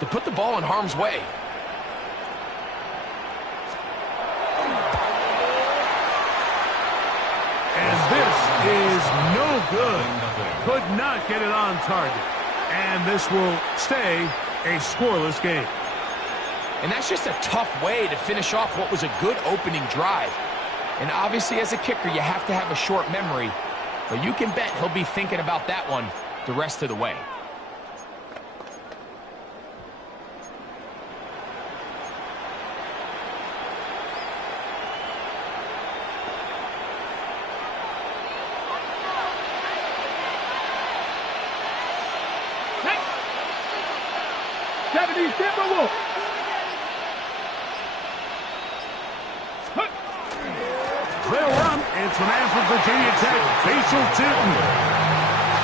to put the ball in harm's way. And this is no good. Could not get it on target. And this will stay a scoreless game. And that's just a tough way to finish off what was a good opening drive. And obviously, as a kicker, you have to have a short memory. But you can bet he'll be thinking about that one the rest of the way. They'll run. It's an man from Virginia Tech, Bashal Tinton.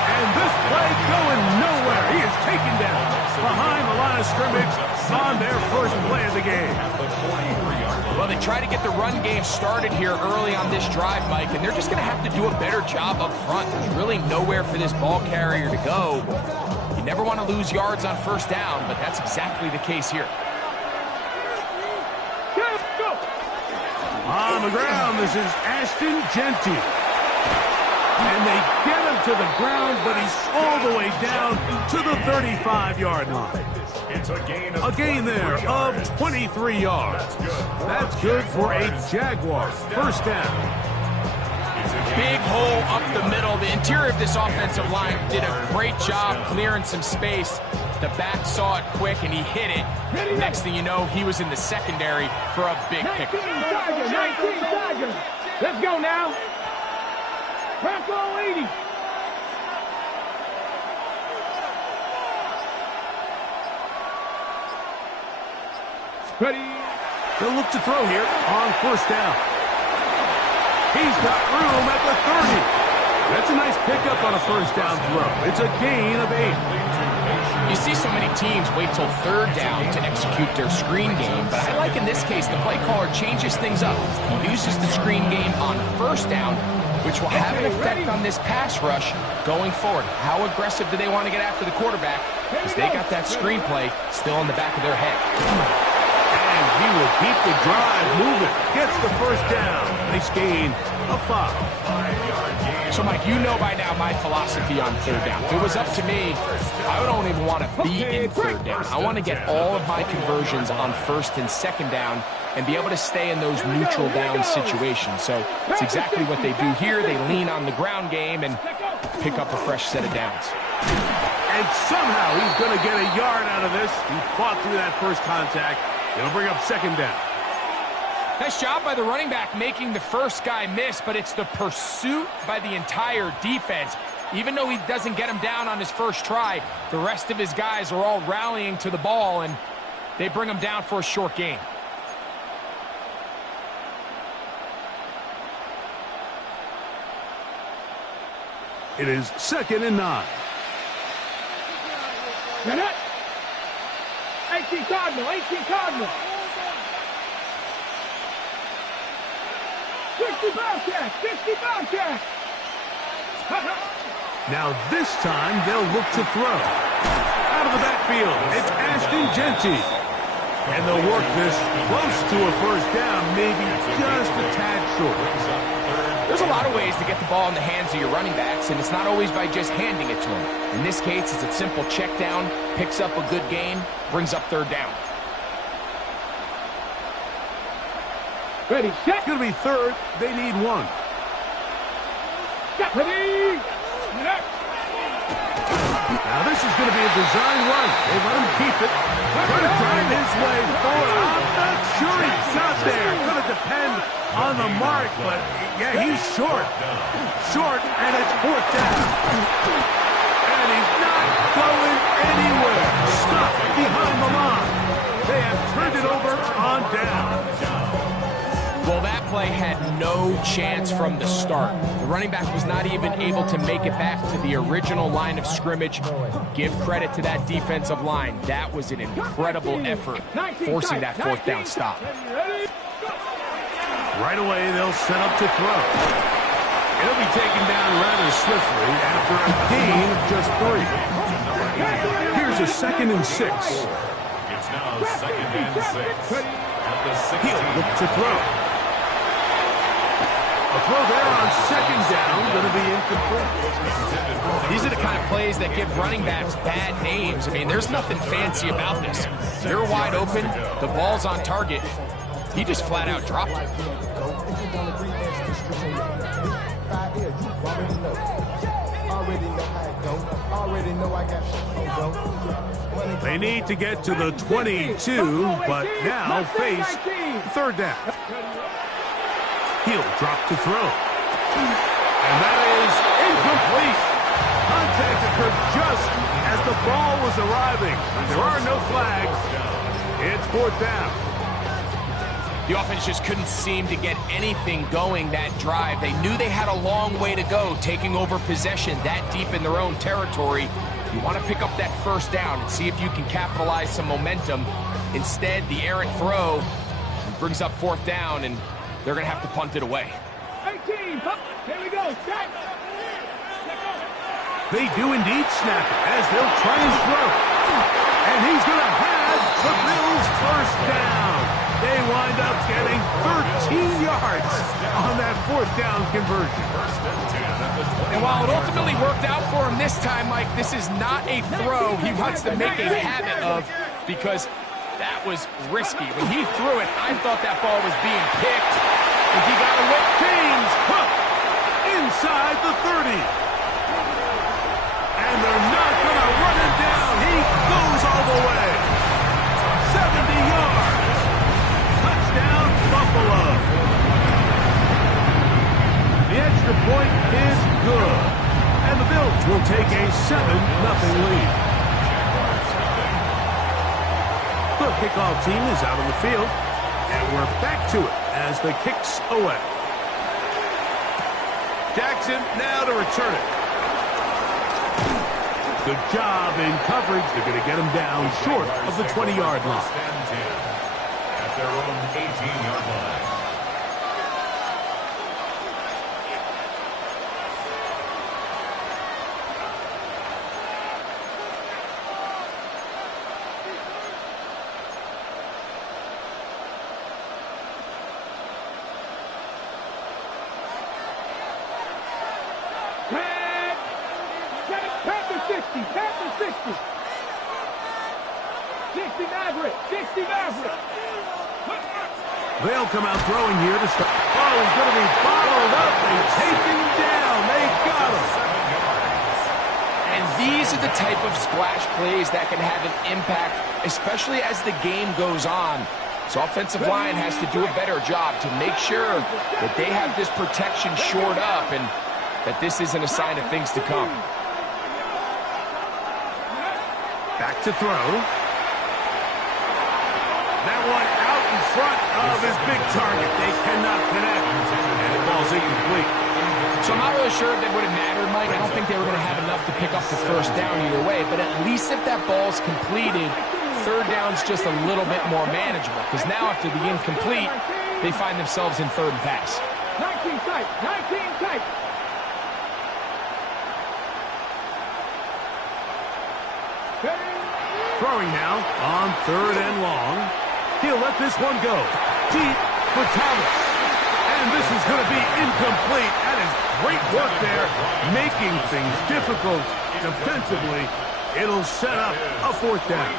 And this play going nowhere. He is taken down behind the line of scrimmage on their first play of the game. Well, they try to get the run game started here early on this drive, Mike, and they're just going to have to do a better job up front. There's really nowhere for this ball carrier to go. You never want to lose yards on first down, but that's exactly the case here. On the ground, this is Ashton Jeanty. And they get him to the ground, but he's all the way down to the 35-yard line. A gain there of 23 yards. That's good for a Jaguar first down. Big hole up the middle. The interior of this offensive line did a great job clearing some space. The back saw it quick, and he hit it. The next thing you know, he was in the secondary for a big pickup. 19 Tigers. Let's go now. Bronco 80. Ready. They'll look to throw here on first down. He's got room at the 30. That's a nice pickup on a first down throw. It's a gain of 8. You see so many teams wait till third down to execute their screen game, but I like in this case the play caller changes things up. He uses the screen game on first down, which will have an effect on this pass rush going forward. How aggressive do they want to get after the quarterback? Because they got that screen play still in the back of their head. And he will keep the drive moving. Gets the first down. Nice gain of 5. So, Mike, you know by now my philosophy on third down. If it was up to me, I don't even want to be in third down. I want to get all of my conversions on first and second down and be able to stay in those neutral down situations. So it's exactly what they do here. They lean on the ground game and pick up a fresh set of downs. And somehow he's going to get a yard out of this. He fought through that first contact. It'll bring up second down. Nice job by the running back making the first guy miss, but it's the pursuit by the entire defense. Even though he doesn't get him down on his first try, the rest of his guys are all rallying to the ball, and they bring him down for a short gain. It is 2nd and 9. 18 Cardinal, 18 Cardinal. 60 Bobcat, 60 Bobcat. Now this time they'll look to throw. Out of the backfield, it's Ashton Jeanty. And they'll work this close to a first down, maybe just a tad short. There's a lot of ways to get the ball in the hands of your running backs, and it's not always by just handing it to them. In this case, it's a simple check down, picks up a good gain, brings up third down. Ready, set. It's going to be third. They need 1. Ready. Now this is going to be a design run. They let him keep it. Trying to drive his way forward. I'm not sure he got there. Going to depend on the mark, but yeah, he's short. Short, and it's 4th down. And he's not going anywhere. Stuck behind the line. They have turned it over on down. Well, that play had no chance from the start. The running back was not even able to make it back to the original line of scrimmage. Give credit to that defensive line. That was an incredible effort, forcing that 4th down stop. Right away, they'll set up to throw. It'll be taken down rather swiftly after a gain of just 3. Here's a 2nd and 6. It's now 2nd and 6. He'll look to throw. A throw there on 2nd down, going to be incomplete. These are the kind of plays that give running backs bad names. I mean, there's nothing fancy about this. You're wide open, the ball's on target. He just flat out dropped it. They need to get to the 22, but now face 3rd down. He'll drop to throw. And that is incomplete. Contact occurred just as the ball was arriving. There are no flags. It's 4th down. The offense just couldn't seem to get anything going that drive. They knew they had a long way to go, taking over possession that deep in their own territory. You want to pick up that 1st down and see if you can capitalize some momentum. Instead, the errant throw brings up 4th down, and they're going to have to punt it away. 18, here we go, snap. They do indeed snap it as they'll try and throw. And he's going to have the Bills' 1st down. They wind up getting 13 yards on that 4th down conversion. And while it ultimately worked out for him this time, Mike, this is not a throw he wants to make a habit of, because that was risky. When he threw it, I thought that ball was being picked. If he got away, James Cook inside the 30. And they're not going to run it down. He goes all the way. 70 yards. Touchdown, Buffalo. The extra point is good. And the Bills will take a 7-0 lead. The kickoff team is out on the field. And we're back to it as the kick's away. Jackson now to return it. Good job in coverage. They're going to get him down short of the 20-yard line. At their own 18-yard line. Panther 60, Panther 60. 60 Maverick, 60 Maverick. They'll come out throwing here to start. Oh, he's going to be bottled up. They take him down. They got him. And these are the type of splash plays that can have an impact, especially as the game goes on. So offensive line has to do a better job to make sure that they have this protection shored up and that this isn't a sign of things to come. Back to throw. That one out in front of his big target. They cannot connect. And it falls incomplete. So I'm not really sure if it would have mattered, Mike. I don't think they were going to have enough to pick up the 1st down either way. But at least if that ball's completed, 3rd down's just a little bit more manageable. Because now after the incomplete, they find themselves in 3rd and pass. 19 tight, 19 tight. Throwing now on 3rd and long. He'll let this one go. Deep for Thomas. And this is going to be incomplete. That is great work there, making things difficult defensively. It'll set up a 4th down.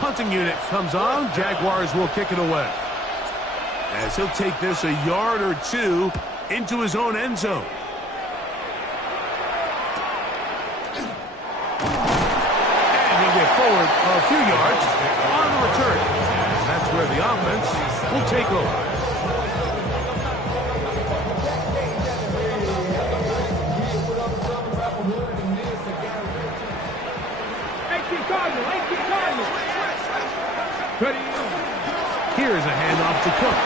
Punting unit comes on. Jaguars will kick it away. As he'll take this a yard or two into his own end zone. Forward a few yards on the return. That's where the offense will take over. 18 Cardinal, 18 Cardinal. Here's a handoff to Cook.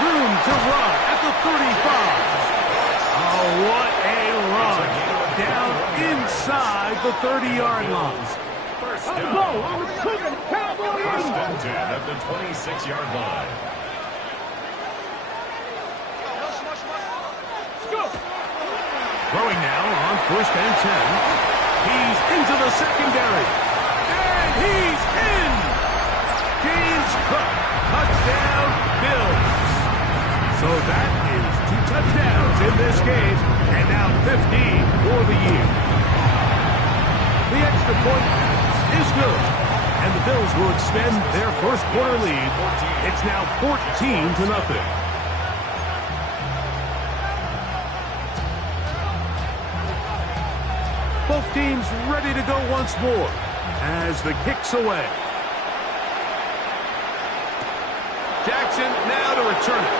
Room to run at the 35. Oh, what a run. Down inside the 30-yard line. On the ball, on the Cougar, Cowboy First and 10 at the 26-yard line. Throwing now on 1st and 10. He's into the secondary. And he's in. So that is 2 touchdowns in this game, and now 15 for the year. The extra point is good, and the Bills will extend their first quarter lead. It's now 14-0. Both teams ready to go once more as the kick's away. Jackson now to return it.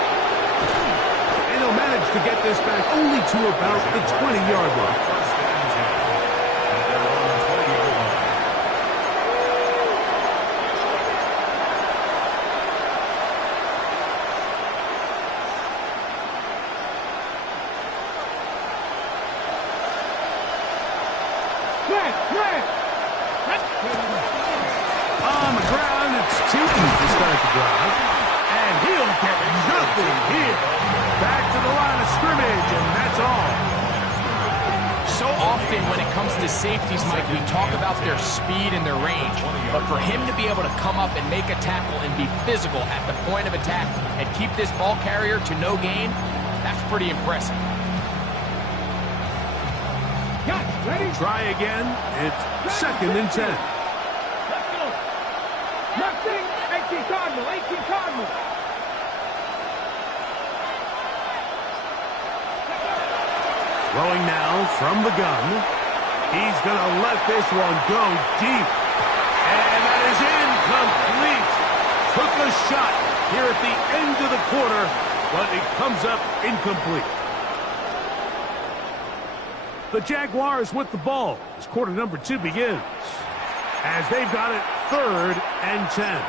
And he'll manage to get this back only to about the 20-yard line. On the ground, it's Tootin to start the drive. And he'll get nothing here. Back to the line of scrimmage, and that's all. So often when it comes to safeties, Mike, we talk about their speed and their range. But for him to be able to come up and make a tackle and be physical at the point of attack and keep this ball carrier to no gain, that's pretty impressive. Ready? Try again. It's 2nd and 10. Let's go. Nothing. 18 Cardinal. 18 Cardinal. Throwing now from the gun. He's going to let this one go deep. And that is incomplete. Took a shot here at the end of the quarter, but it comes up incomplete. The Jaguars with the ball as quarter number 2 begins. As they've got it 3rd and 10.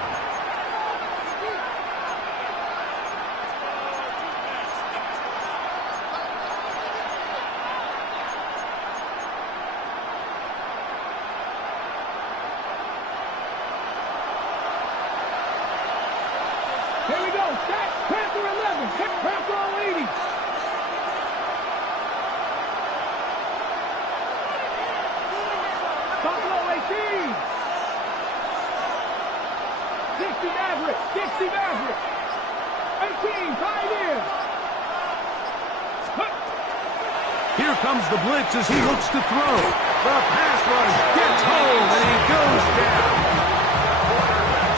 Here we go. Set. Panther 11. Panther all 80. Buffalo 18. 60 Maverick. 60 Maverick. 18. Pioneer. Here comes the blitz as he looks to throw. The pass rush gets home, and he goes down.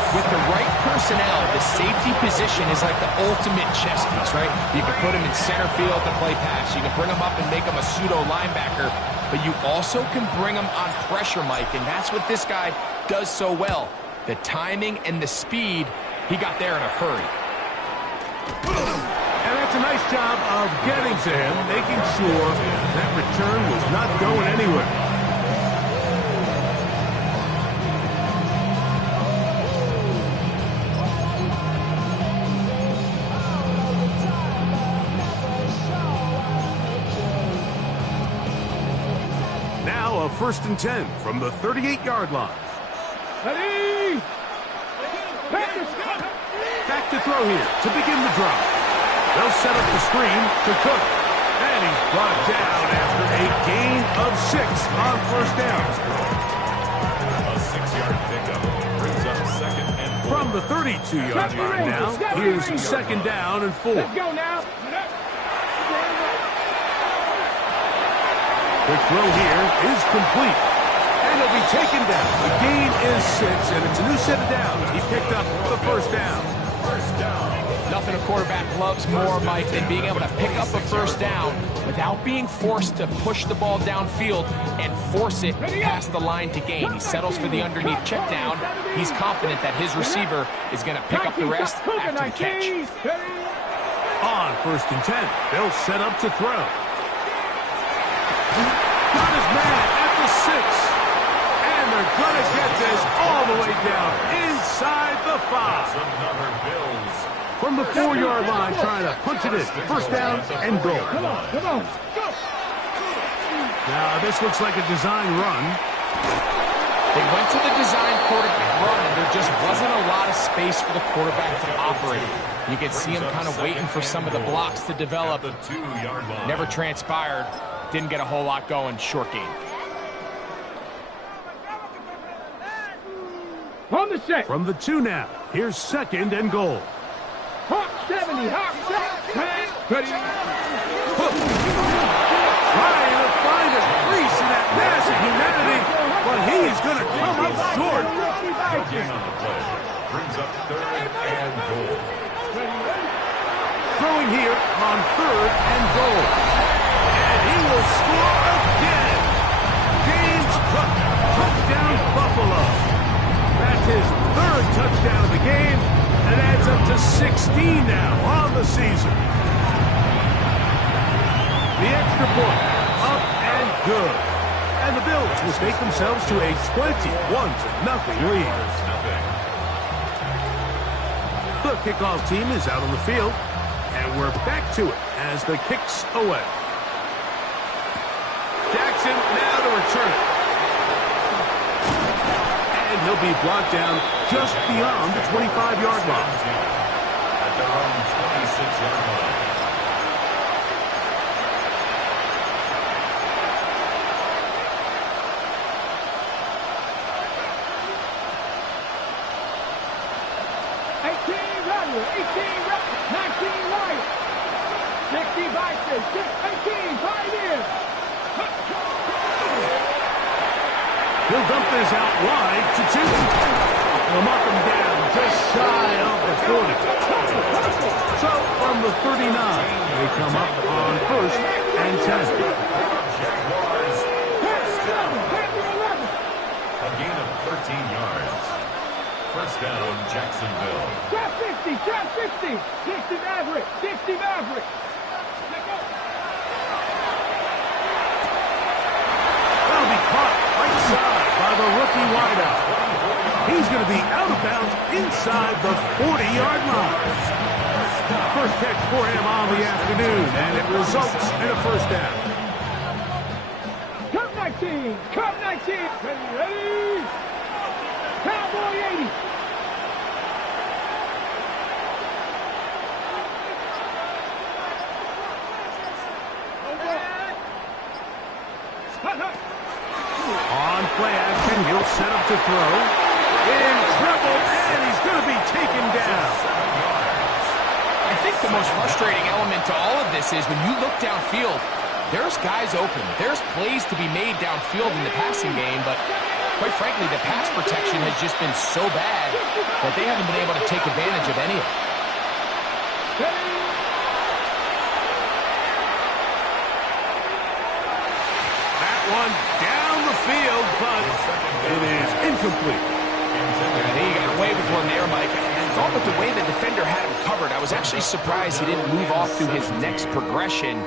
With the right personnel, the safety position is like the ultimate chess piece, right? You can put him in center field to play pass. You can bring him up and make him a pseudo linebacker, but you also can bring him on pressure, Mike, and that's what this guy does so well. The timing and the speed, he got there in a hurry. And that's a nice job of getting to him, making sure that return was not going anywhere. Now a 1st and 10 from the 38-yard line. Ready. Back to throw here to begin the drive. They'll set up the screen to Cook. And he's brought down after a gain of 6 on 1st down. A 6-yard pickup brings up 2nd and 4. From the 32-yard line now, here's 2nd down and 4. Let's go now. Quick throw here is complete. And he'll be taken down. The gain is 6, and it's a new set of downs. He picked up the 1st down. Nothing a quarterback loves more, Mike, than being able to pick up a 1st down without being forced to push the ball downfield and force it past the line to gain. He settles for the underneath check down. He's confident that his receiver is going to pick up the rest after the catch. On 1st and 10, they'll set up to throw. Got his man at the 6. And they're going to get this all the way down inside the 5. Another Bills. From the 4-yard line, trying to punch it in. 1st down and goal. Come on, come on. Go. Now, this looks like a design run. They went to the design quarterback run, and there just wasn't a lot of space for the quarterback to operate. You could see him kind of waiting for some of the blocks to develop. The 2-yard line. Never transpired. Didn't get a whole lot going. Short game. On the set. From the 2 now, here's 2nd and goal. Hawk 70, Hawk 70. Ready? Trying to find a crease in that massive humanity, but he's going to come up short. Again on the play. Brings up 3rd and goal. Throwing here on 3rd and goal. And he will score again. James Cook, touchdown Buffalo. That's his 3rd touchdown of the game, and adds up to 16 now on the season. The extra point, up and good. And the Bills will take themselves to a 21-0 lead. The kickoff team is out on the field, and we're back to it as the kick's away. Jackson now to return it. And he'll be brought down just beyond the 25-yard line. At their own 26-yard line. He'll dump this out wide to 2. They'll mark him down just shy of the 40. So from the 39, they come up on 1st and 10. Jaguars. A gain of 13 yards. 1st down, Jacksonville. Trap 60, trap 60. 60 Maverick, 60 Maverick. That'll be caught right side by the rookie wideout. He's going to be out of bounds inside the 40-yard line. First catch for him on the afternoon, and it results in a 1st down. Cup 19, Cup 19. Ready? Cowboy 80. On play action, he'll set up to throw. In trouble, and he's going to be taken down. I think the most frustrating element to all of this is when you look downfield, there's guys open. There's plays to be made downfield in the passing game, but quite frankly, the pass protection has just been so bad that they haven't been able to take advantage of any of it. That one down the field, but it is incomplete. I think he got away with one there, Mike. I thought with the way the defender had him covered, I was actually surprised he didn't move off through his next progression.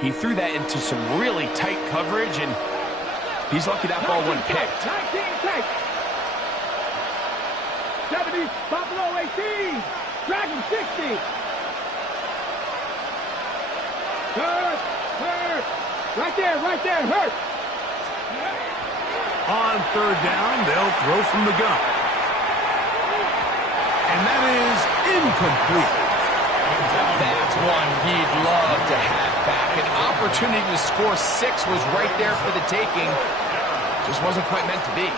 He threw that into some really tight coverage, and he's lucky that ball wasn't picked. 19 take. 70, Buffalo 18. Dragon 60. Hurt. Right there, hurt. On 3rd down, they'll throw from the gun. And that is incomplete. That's one he'd love to have back. An opportunity to score 6 was right there for the taking. Just wasn't quite meant to be.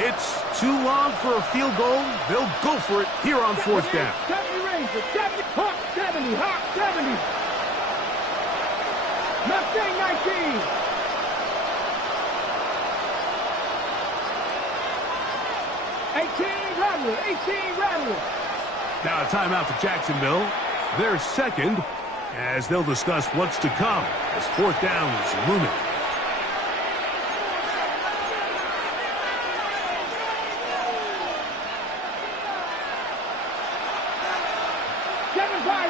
It's too long for a field goal. They'll go for it here on 4th down. 70 Ranger, 70, Hawk 70, Hawk 70. Mustang 19. Rattler. Now a timeout for Jacksonville. They're 2nd, as they'll discuss what's to come as 4th down is looming.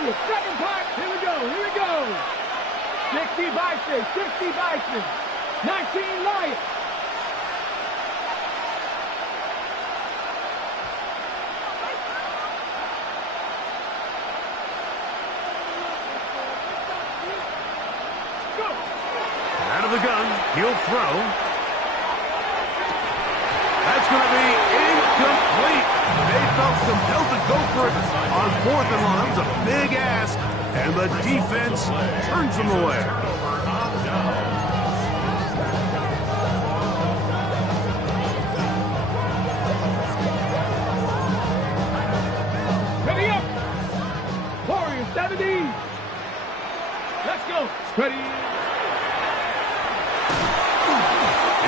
Second part. Here we go. 60 Bison. 19 Lions. Go. Out of the gun, he'll throw. That's going to be incomplete. compelled to go for it on 4th and long. That was a big ask, and the defense turns them away. Ready up. Warriors 70. Let's go. Ready.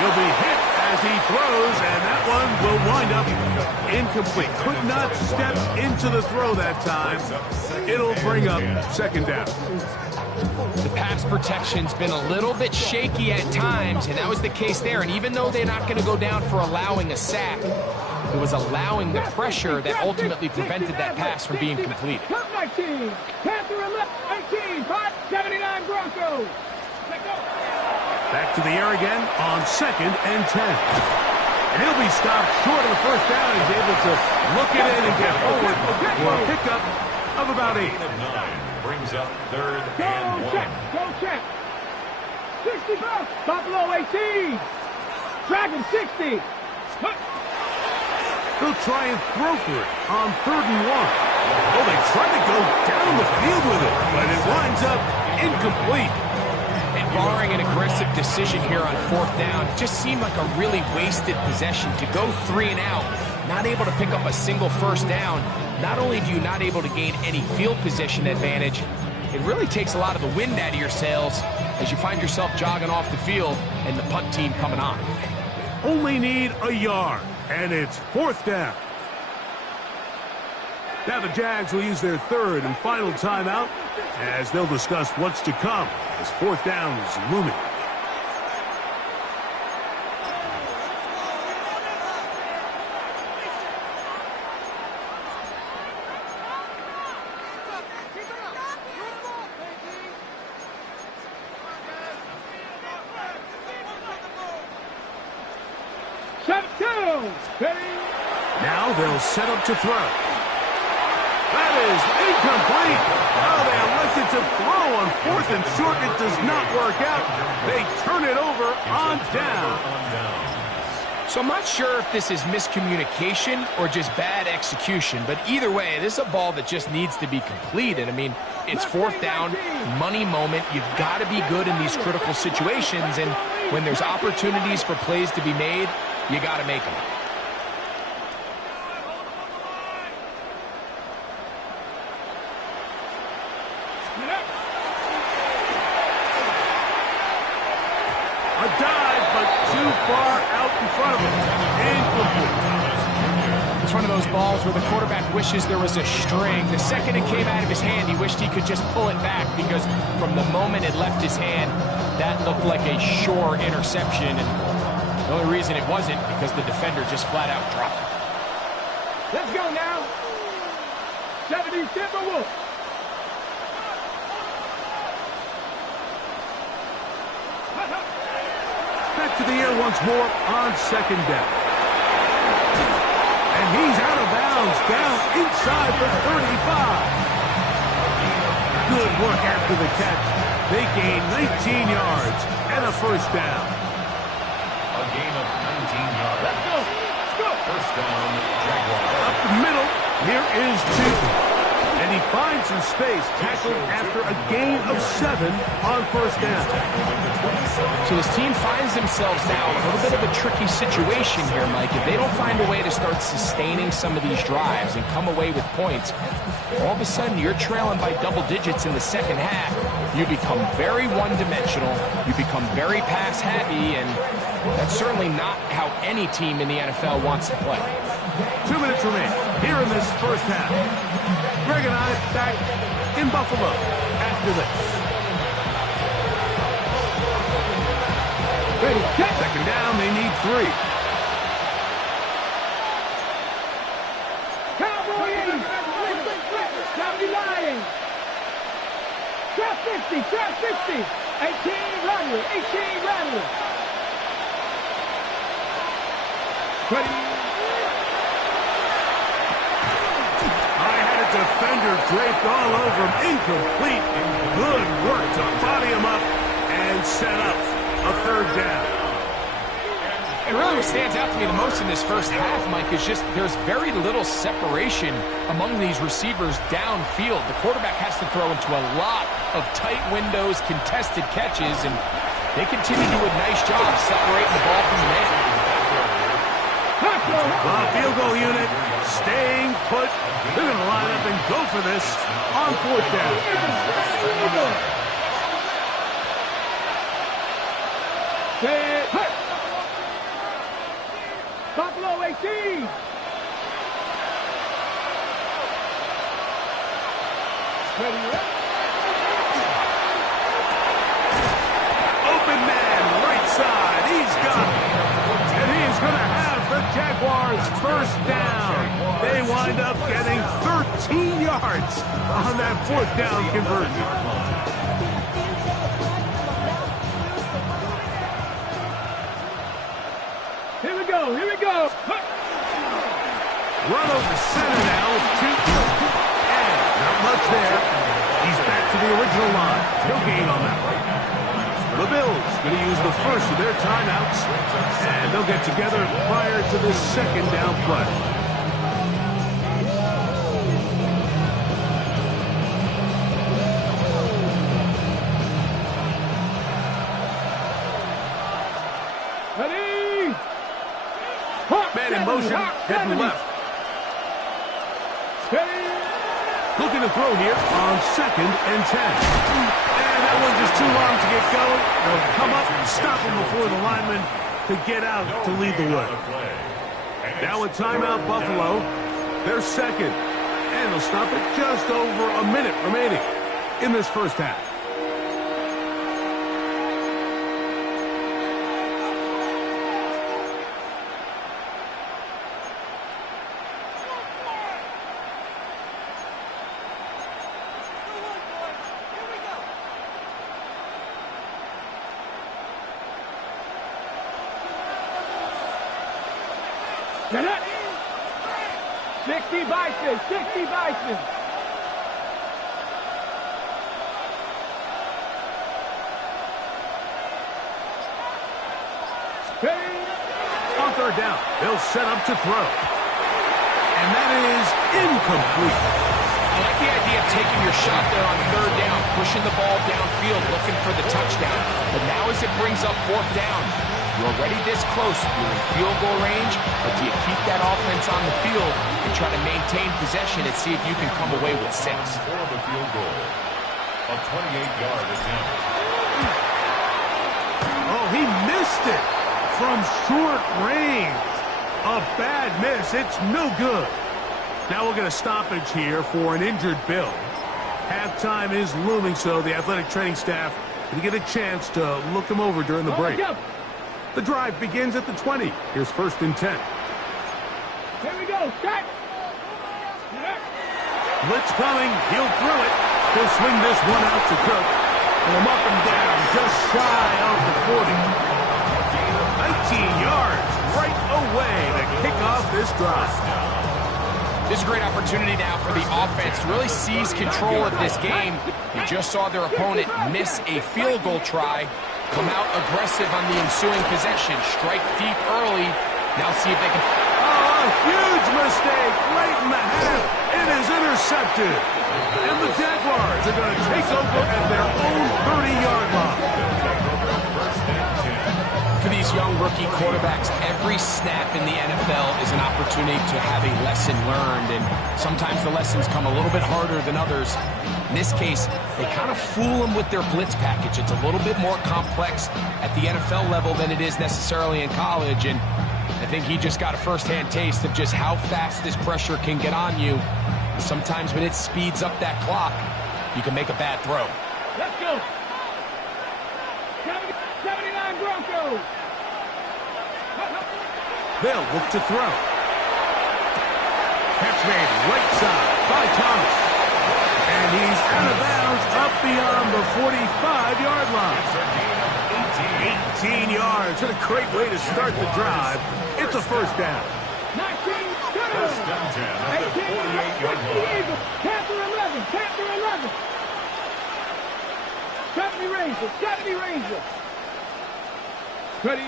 He'll be hit as he throws, and that one will wind up incomplete. Could not step into the throw that time. It'll bring up 2nd down. The pass protection's been a little bit shaky at times, and that was the case there. And even though they're not going to go down for allowing a sack, it was allowing the pressure that ultimately prevented that pass from being completed. Top 19. Panther 11. 18. 579 Broncos. Let's go. Back to the air again on 2nd and 10. And he'll be stopped short of the 1st down. He's able to look it in and get forward for a pickup of about 8. Gain of 9 brings up 3rd Go and 1. check. Go check. 65. Buffalo 18. Dragon 60. He'll try and throw for it on 3rd and 1. Oh, they try to go down the field with it, but it winds up incomplete. And barring an aggressive decision here on 4th down, it just seemed like a really wasted possession. To go 3 and out, not able to pick up a single 1st down, not only do you not able to gain any field position advantage, it really takes a lot of the wind out of your sails as you find yourself jogging off the field and the punt team coming on. Only need a yard, and it's 4th down. Now the Jags will use their 3rd and final timeout as they'll discuss what's to come as 4th down is looming. Now they'll set up to throw. That is incomplete. Oh, they elected to throw on 4th and short. It does not work out. They turn it over on down. So I'm not sure if this is miscommunication or just bad execution, but either way, this is a ball that just needs to be completed. I mean, it's 4th down, money moment. You've got to be good in these critical situations, and when there's opportunities for plays to be made, you got to make them. A dive, but too far out in front of him. Incomplete. It's one of those balls where the quarterback wishes there was a string. The second it came out of his hand, he wished he could just pull it back, because from the moment it left his hand, that looked like a sure interception. And the only reason it wasn't because the defender just flat out dropped it. Let's go now. 70 Timberwolves. Back to the air once more on 2nd down. And he's out of bounds, down inside the 35. Good work after the catch. They gain 19 yards and a 1st down. A gain of 19 yards. Let's go. Let's go. 1st down, Jaguars. Up the middle, here is Newton. And he finds some space, tackled after a gain of 7 on 1st down. So this team finds themselves now in a little bit of a tricky situation here, Mike. If they don't find a way to start sustaining some of these drives and come away with points, all of a sudden you're trailing by double digits in the 2nd half. You become very one-dimensional. You become very pass-happy, and that's certainly not how any team in the NFL wants to play. 2 minutes remain here in this 1st half. Greg and I back in Buffalo after this. Ready, check. 2nd down, they need 3. Cowboys. 70 Lions. Trap 50. Trap 50. 18 Rattler. 18 Rattler. Ready. Defender draped all over him. Incomplete. Good work to body him up and set up a 3rd down. And really what stands out to me the most in this first half, Mike, is just there's very little separation among these receivers downfield. The quarterback has to throw into a lot of tight windows, contested catches, and they continue to do a nice job separating the ball from the man. Field goal unit staying put. They're going to line up and go for this on fourth down. Buffalo 18. Open man, right side. He's got it. And he is going to have the Jaguars first down. They wind up getting 13 yards on that fourth down conversion. Here we go. Here we go. Run over center now with 2. And not much there. He's back to the original line. No gain on that one. The Bills going to use the first of their timeouts. And they'll get together prior to this second down play. Man in motion, heading left. Looking to throw here on 2nd and 10. And that one's just too long to get going. They'll come up and stop him before the lineman to get out to lead the way. Now a timeout, Buffalo. They're second. And they'll stop it just over a minute remaining in this first half. Get it. 60 Bison. 60 Bison. On third down, they'll set up to throw. And that is incomplete. I like the idea of taking your shot there on third down, pushing the ball downfield, looking for the touchdown. But now as it brings up fourth down, you're already this close. You're in field goal range, but do you keep that offense on the field and try to maintain possession and see if you can come away with 6? For the field goal, a 28-yard attempt. Oh, he missed it from short range. A bad miss. It's no good. Now we'll get a stoppage here for an injured Bill. Halftime is looming, so the athletic training staff can get a chance to look him over during the break. The drive begins at the 20. Here's 1st and 10. Here we go. Start. Blitz coming. He'll throw it. He'll swing this one out to Cook. And him up and down, just shy of the 40. 19 yards right away to kick off this drive. This is a great opportunity now for the offense to really seize control of this game. You just saw their opponent miss a field goal try, come out aggressive on the ensuing possession, strike deep early. Now see if they can... Oh, a huge mistake late in the half. It is intercepted. And the Jaguars are going to take over at their own 30-yard line. For these young rookie quarterbacks, every snap in the NFL is an opportunity to have a lesson learned, and sometimes the lessons come a little bit harder than others. In this case, they kind of fool them with their blitz package. It's a little bit more complex at the NFL level than it is necessarily in college, and I think he just got a first-hand taste of just how fast this pressure can get on you. And sometimes when it speeds up that clock, you can make a bad throw. Let's go. 79 Broncos. They'll look to throw. Catch made right side by Thomas. And he's out of bounds up beyond the 45-yard line. 18 yards. And a great way to start the drive. It's a first down. 19, First down 10 at the 48-yard line. Panther 11, Panther 11. 70 Rangers, 70 Rangers. Ready.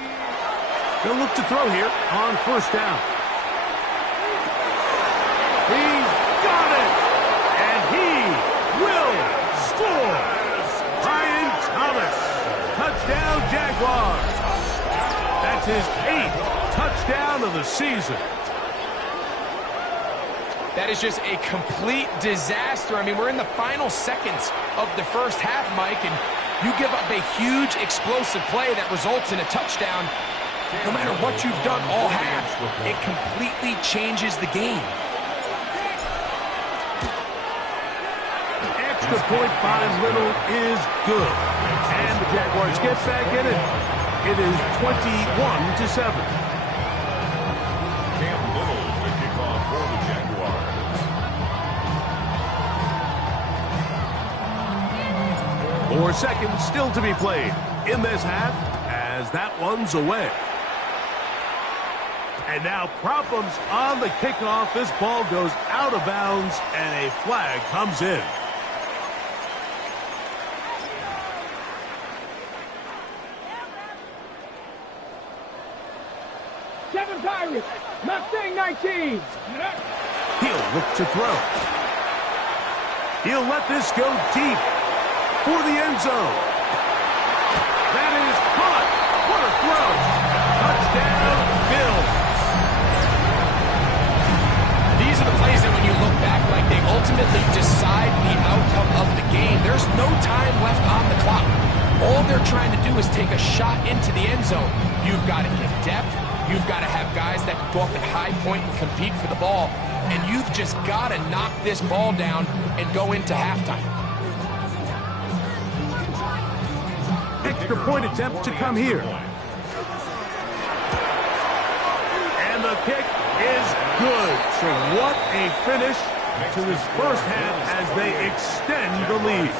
They'll look to throw here on first down. He's got it! And he will score! Brian Thomas. Touchdown, Jaguars. That's his 8th touchdown of the season. That is just a complete disaster. I mean, we're in the final seconds of the first half, Mike, and you give up a huge explosive play that results in a touchdown. No matter what you've done all half, it completely changes the game. Extra point by Little is good. And the Jaguars get back in it. It is 21-7. Cam Little, the kickoff for the Jaguars. 4 seconds still to be played in this half as that one's away. And now problems on the kickoff. This ball goes out of bounds and a flag comes in. Seven Pirates, Mustang 19. He'll look to throw. He'll let this go deep for the end zone. That is caught. What a throw. Touchdown, Bills. These are the plays that when you look back, like they ultimately decide the outcome of the game. There's no time left on the clock. All they're trying to do is take a shot into the end zone. You've got to get depth. You've got to have guys that can go up at high point and compete for the ball. And you've just got to knock this ball down and go into halftime. Extra point attempt to come here. And the kick is good. So what a finish to this first half as they extend the lead.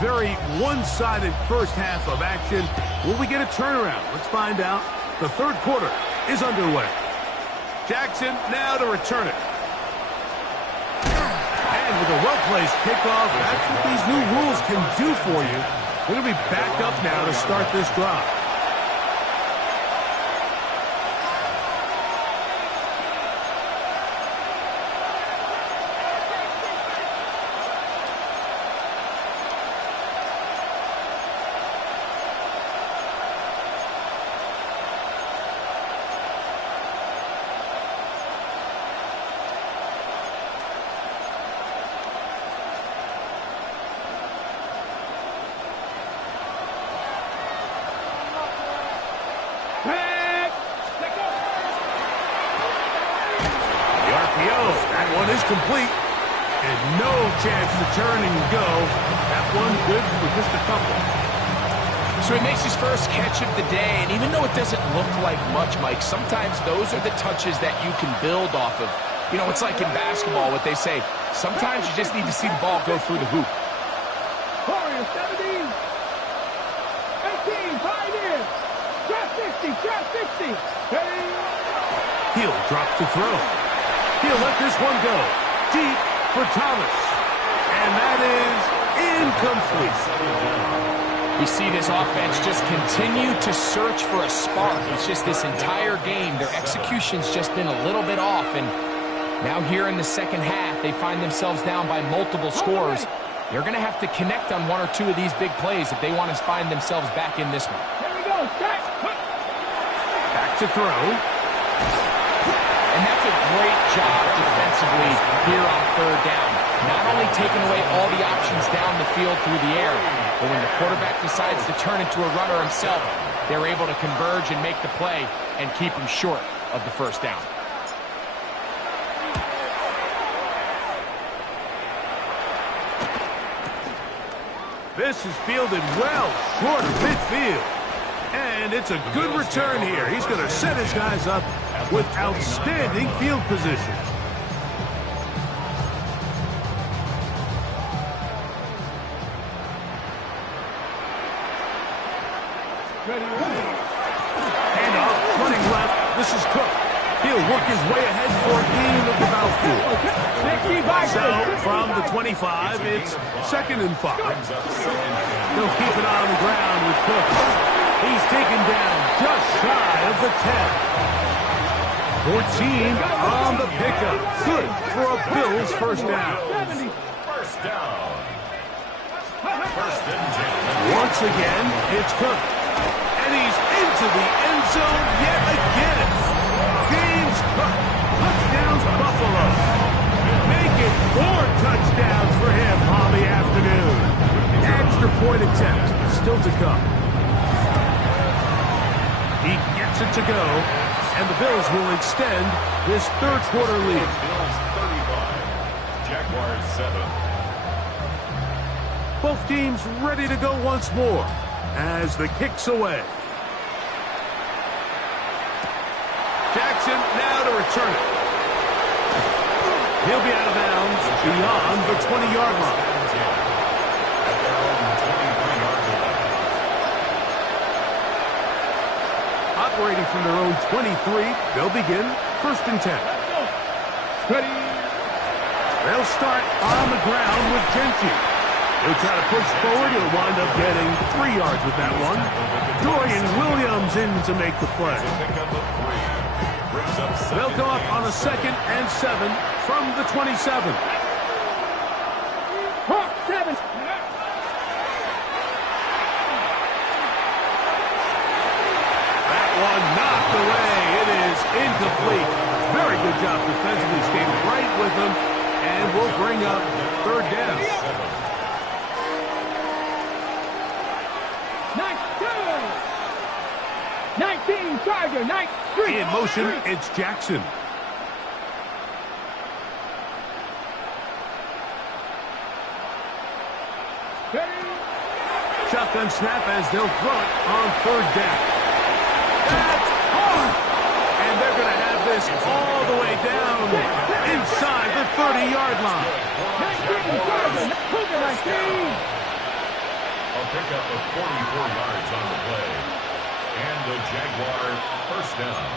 Very one-sided first half of action. Will we get a turnaround? Let's find out. The third quarter is underway. Jackson now to return it. And with a well-placed kickoff, that's what these new rules can do for you. We're going to be back up now to start this drive. That one is complete. And no chance to turn and go. That one good for just a couple. So he makes his first catch of the day, and even though it doesn't look like much, Mike, sometimes those are the touches that you can build off of. You know, it's like in basketball, what they say, sometimes you just need to see the ball go through the hoop. Warriors 17. 18, Pioneers. Drop 60, drop 60. Hey. He'll drop to throw. He'll let this one go. Deep for Thomas. And that is incomplete. We see this offense just continue to search for a spark. It's just this entire game, their execution's just been a little bit off. And now here in the second half, they find themselves down by multiple scores. They're going to have to connect on one or two of these big plays if they want to find themselves back in this one. Here we go. Back to throw. And that's a great job defensively here on third down. Not only taking away all the options down the field through the air, but when the quarterback decides to turn into a runner himself, they're able to converge and make the play and keep him short of the first down. This is fielded well short of midfield. And it's a good return here. He's going to set his guys up with outstanding field position. Hand off, running left. This is Cook. He'll work his way ahead for a gain of about 4. So, from the 25, it's 2nd and 5. They'll keep it on the ground with Cook. He's taken down just shy of the 10. 14 on the pickup. Good for a Bills first down. First down. First and 10. Once again, it's Cook. And he's into the end zone yet again. James Cook. Touchdowns, Buffalo. Make it 4 touchdowns for him on the afternoon. Extra point attempt still to come. He gets it to go, and the Bills will extend this third quarter lead. Bills 35. Jaguars 7. Both teams ready to go once more as the kick's away. Jackson now to return it. He'll be out of bounds beyond the 20-yard line. At their own 23-yard line. Operating from their own 23, they'll begin 1st and 10. They'll start on the ground with Gentry. He'll try to push forward. He'll wind up getting 3 yards with that one. Dorian Williams in to make the play. Pickup of 3. Brings up They'll come up on a 2nd and 7 from the 27. That one knocked away. It is incomplete. Very good job defensively, staying right with them, and will bring up 3rd down. 19, Charger, 19. In motion, it's Jackson. Shotgun snap as they'll throw it on 3rd down. That's hard! And they're going to have this all the way down inside the 30-yard line. 19, Charger, 19. a pickup of 44 yards on the play. And the Jaguar first down.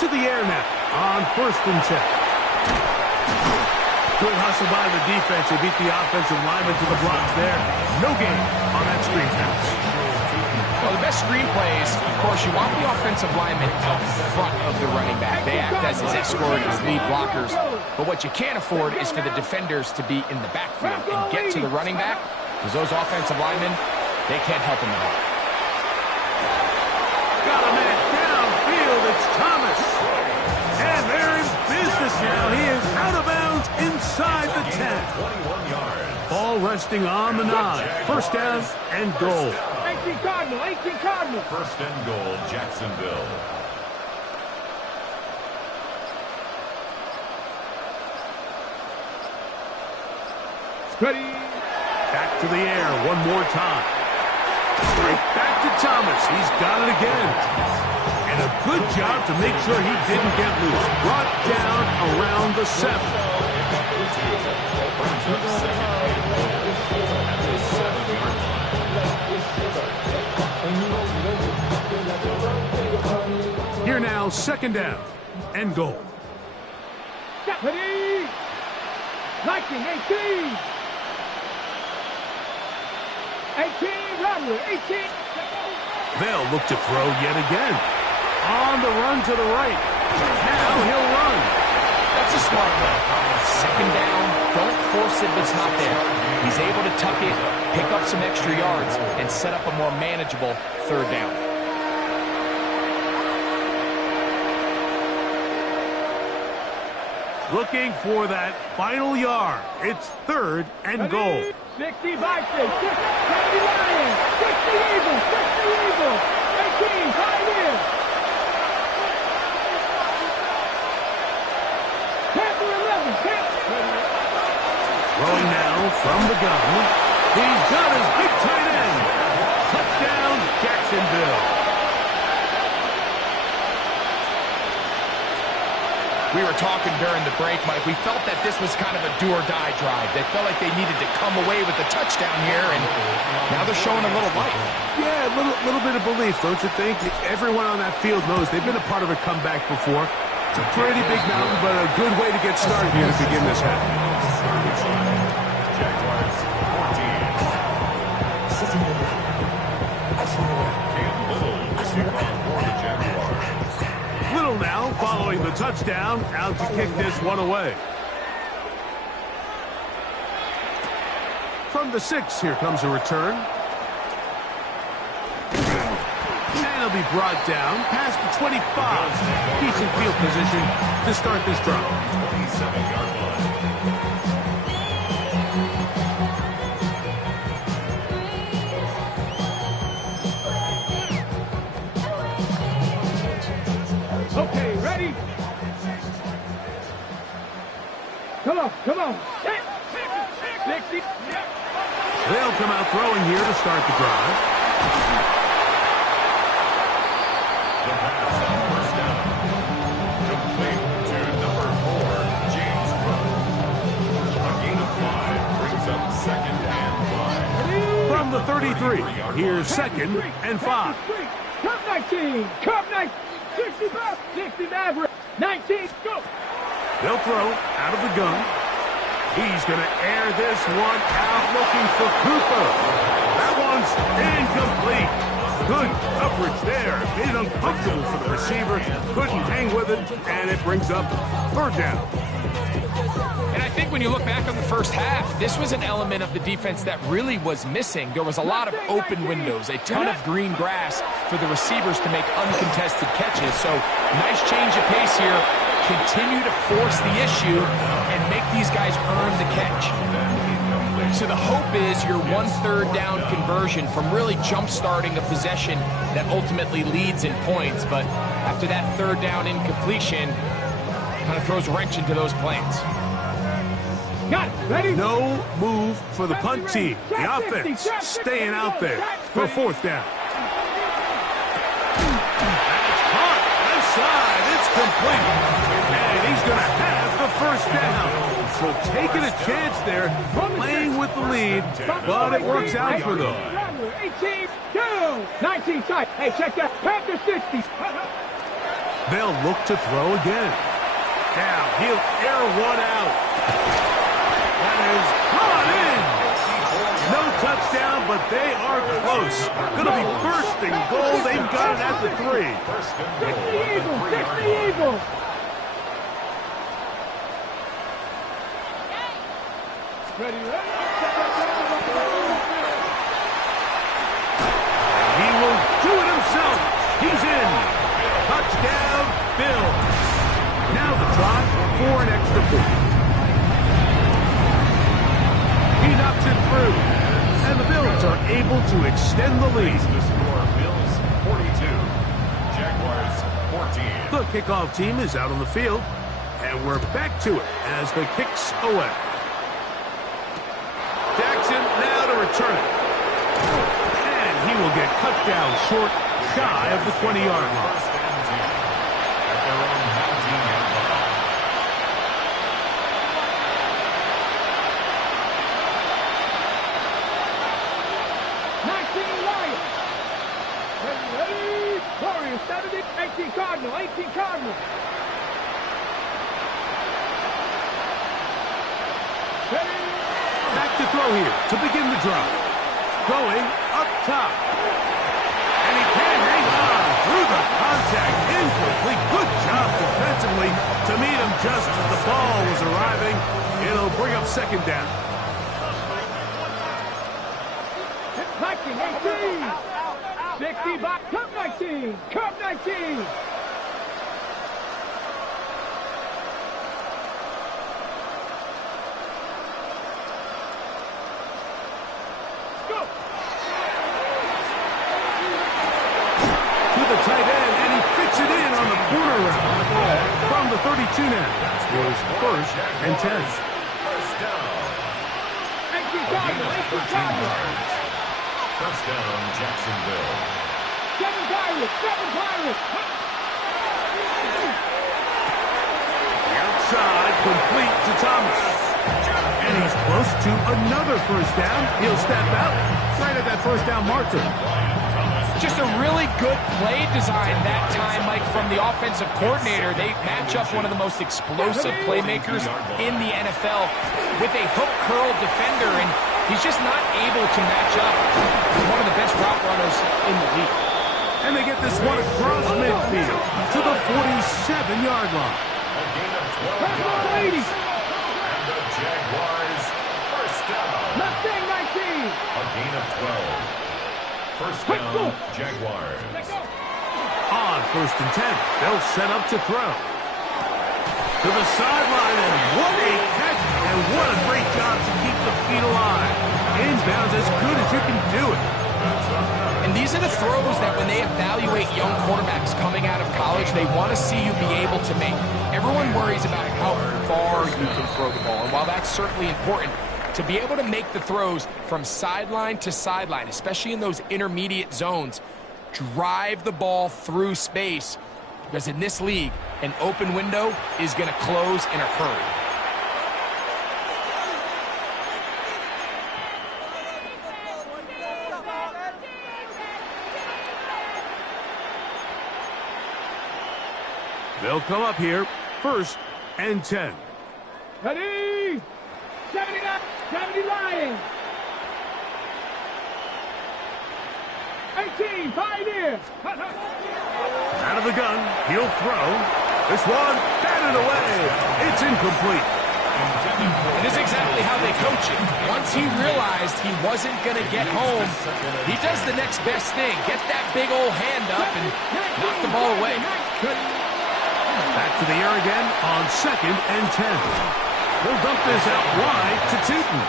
To the air now on 1st and 10. Good hustle by the defense. They beat the offensive lineman to the blocks there. No gain on that screen pass. Well, the best screen plays, of course, you want the offensive lineman out front of the running back. They act as his escort, his lead blockers. But what you can't afford is for the defenders to be in the backfield and get to the running back, because those offensive linemen, they can't help him at all. Got a man downfield. It's Thomas. And they're in business now. He is out of bounds inside the 10. 21 yards. Ball resting on the 9. First down and goal. 18 Cardinal, 18 Cardinal. First and goal, Jacksonville. Ready. Back to the air one more time. Right back to Thomas. He's got it again. And a good job to make sure he didn't get loose. Brought down around the 7. Brings up second and goal at the 7-yard line. Here now, 2nd down and goal. Ready. 19, 18. 18, Rodley, 18. They'll look to throw yet again. On the run to the right. Now he'll run. That's a smart play. 2nd down, don't force it if it's not there. He's able to tuck it, pick up some extra yards, and set up a more manageable 3rd down. Looking for that final yard. It's 3rd and goal. 60 Vikings, 60 Lions, 60 Eagles, 60 Eagles, 18 Pioneers. Panther 11, Panther. Throwing now from the gun. He's got his big tight end. Touchdown, Jacksonville. We were talking during the break, Mike. We felt that this was kind of a do-or-die drive. They felt like they needed to come away with the touchdown here, and now they're showing a little life. Yeah, a little bit of belief, don't you think? Everyone on that field knows they've been a part of a comeback before. It's a pretty big mountain, but a good way to get started here to begin this half. Jaguars 14. Little now, following the touchdown, out to kick this one away. From the 6, here comes a return. And he'll be brought down past the 25. Decent field position to start this drive. 27-yard line. Okay, ready? Come on, come on. 60. They'll come out throwing here to start the drive. The pass on first down. Complete to number 4, James Cook. A gain of 5 brings up 2nd and 5. From the 33, here's 2nd and 5. Cup 19. Cup 19. 65. 65. 19. Go. They'll throw out of the gun. He's going to air this one out looking for Cooper. That one's incomplete. Good coverage there. Made it uncomfortable for the receiver. Couldn't hang with it, and it brings up 3rd down. And I think when you look back on the first half, this was an element of the defense that really was missing. There was a lot of open windows, a ton of green grass for the receivers to make uncontested catches. So nice change of pace here. Continue to force the issue and make these guys earn the catch. So the hope is your 1/3 down conversion from really jump-starting a possession that ultimately leads in points. But after that 3rd down incompletion, kind of throws a wrench into those plans. Got it. Ready? No move for the punt team. The offense staying out there for 4th down. That's caught. Left side. It's complete. And he's going to have the 1st down. So taking a chance there, playing with the lead, but it works out for them. 18, 2, 19 tight. Hey, check that. Panther 60. They'll look to throw again. Now he'll air one out. That is brought in. No touchdown, but they are close. Going to be 1st and goal. They've got it at the 3. 60 Eagles. 60 Eagles. Ready, ready. He will do it himself. He's in. Touchdown, Bills. Now the try for an extra point. He knocks it through. And the Bills are able to extend the lead. The score, Bills 42, Jaguars 14. The kickoff team is out on the field. And we're back to it as the kicks away. Jackson now to return it. And he will get cut down short, shy of the 20-yard line. 1st and 10 at their own 19-yard line. Ready, Warriors, 70, 18 Cardinal, 18 Cardinal. Ready. Back to throw here to begin the drive. Going up top. And he can't hang on through the contact. Incomplete. Good job defensively to meet him just as the ball was arriving. It'll bring up 2nd down. 19, 18. 60 by Cup 19. Cup 19. The tight end, and he fits it in on the corner route. From the 32 now. Was 1st and 10. 1st down. 18 Cardinal, 18 Cardinal. 1st down, Jacksonville. 7 Pirates, 7 Pirates. side, complete to Thomas. And he's close to another first down. He'll step out right at that first down marker. Just a really good play design that time, Mike, from the offensive coordinator. They match up one of the most explosive playmakers in the NFL with a hook curl defender, and he's just not able to match up with one of the best route runners in the league. And they get this one across midfield to the 47-yard line. A gain of 12 yards. And the Jaguars first down. Mustang 19. A gain of 12. First down, Jaguars. On first and 10, they'll set up to throw. To the sideline, and what a catch, and what a great job to keep the feet alive. Inbounds as good as you can do it. And these are the throws that when they evaluate young quarterbacks coming out of college, they want to see you be able to make. Everyone worries about how far you can throw the ball, and while that's certainly important, to be able to make the throws from sideline to sideline, especially in those intermediate zones, drive the ball through space, because in this league, an open window is going to close in a hurry. They'll come up here, first and 10. Ready? 79, 70 Lions. 18, Pioneers. Out of the gun, he'll throw. This one, batted away. It's incomplete. And this is exactly how they coach it. Once he realized he wasn't going to get home, he does the next best thing. Get that big old hand up and knock the ball away. Back to the air again on second and 10. They'll dump this out wide to Tootin.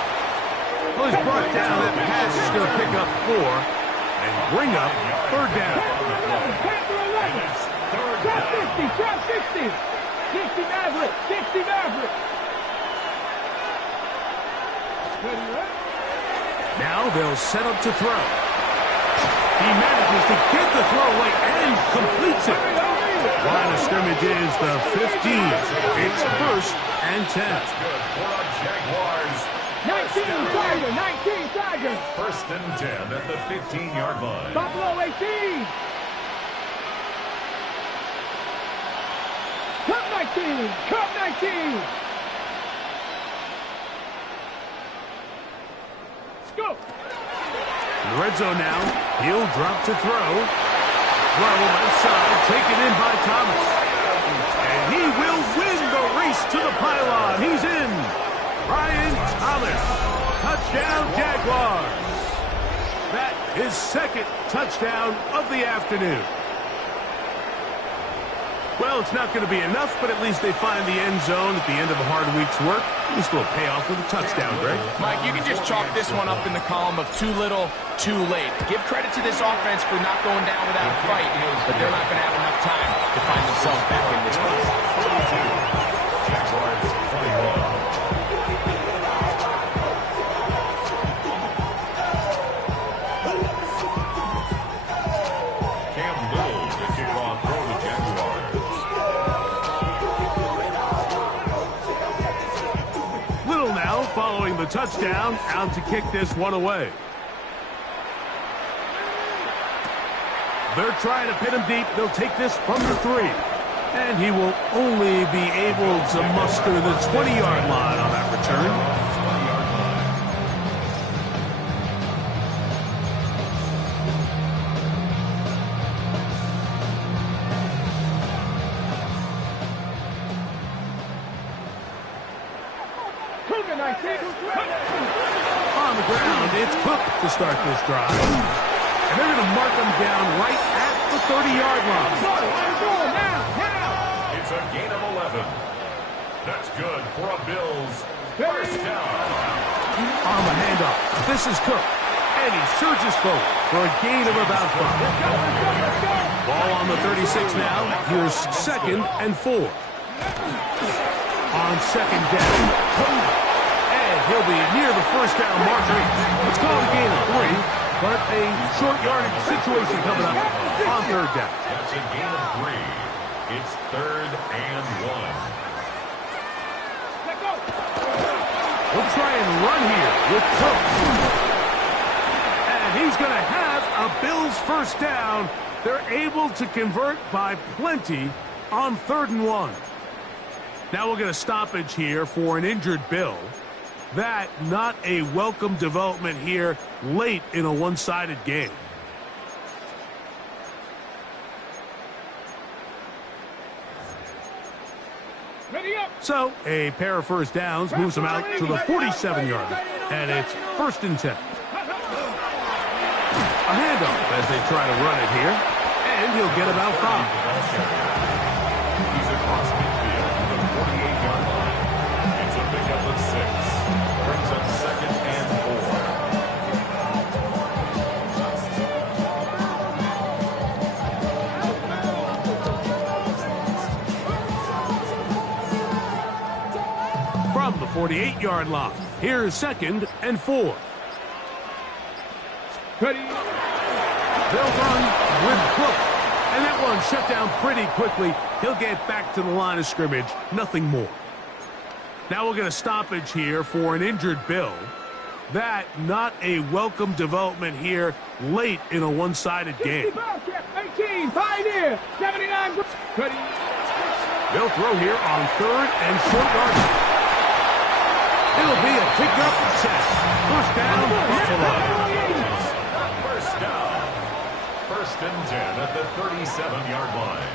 Well, he's brought down. That pass is going to pick up 4 and bring up third down. 50, 60. 60 Maverick, 60 Maverick. Now they'll set up to throw. He manages to get the throw away and completes it. Line of scrimmage is the 15. It's first and 10. That's good for the Jaguars. 19 Tiger, 19 Tiger. First and 10 at the 15-yard line. Buffalo 18. Cup 19, Cup 19. Let's go. In the red zone now, he'll drop to throw. Throw left side, taken in by Thomas. And he will win the race to the pylon. He's in. Brian Thomas. Touchdown, Jaguars. That is second touchdown of the afternoon. Well, it's not going to be enough, but at least they find the end zone at the end of a hard week's work. At least it'll pay off with a touchdown, Greg. Mike, you can just chalk this one up in the column of too little, too late. Give credit to this offense for not going down without a fight, but they're not going to have enough time to find themselves back in this one. Jaguars 21. Cam Little to kick off for the Jaguars. Little now following the touchdown, out to kick this one away. They're trying to pin him deep. They'll take this from the 3. And he will only be able to muster the 20-yard line on that return. On the ground, it's Cook to start this drive. And they're going to mark him down right at the 30-yard line. It's a gain of 11. That's good for a Bills first down. On the handoff, this is Cook. And he surges forward for a gain of about 5. Ball on the 36 now. Here's second and 4. On second down, and he'll be near the first down marker. Let's call it a gain of 3, but a short yardage situation coming up on third down. That's a gain of 3. It's third and 1. He'll try and run here with Cook. And he's going to have a Bills first down. They're able to convert by plenty on 3rd and 1. Now we'll get a stoppage here for an injured Bill. That not a welcome development here late in a one-sided game. So a pair of first downs moves them out to the 47-yard line, and it's 1st and 10. A handoff as they try to run it here, and he'll get about 5. He's across midfield to the 48-yard line. It's a pickup of 6. Brings up 2nd and 4. From the 48-yard line, here's 2nd and 4. They'll run with Cook. And that one shut down pretty quickly. He'll get back to the line of scrimmage. Nothing more. Now we'll get a stoppage here for an injured Bill. That not a welcome development here late in a one-sided game. 18, Pioneer, 79. They'll throw here on 3rd and short yardage. It'll be a pickup 10. First down, Buffalo. First down. 1st and 10 at the 37-yard line.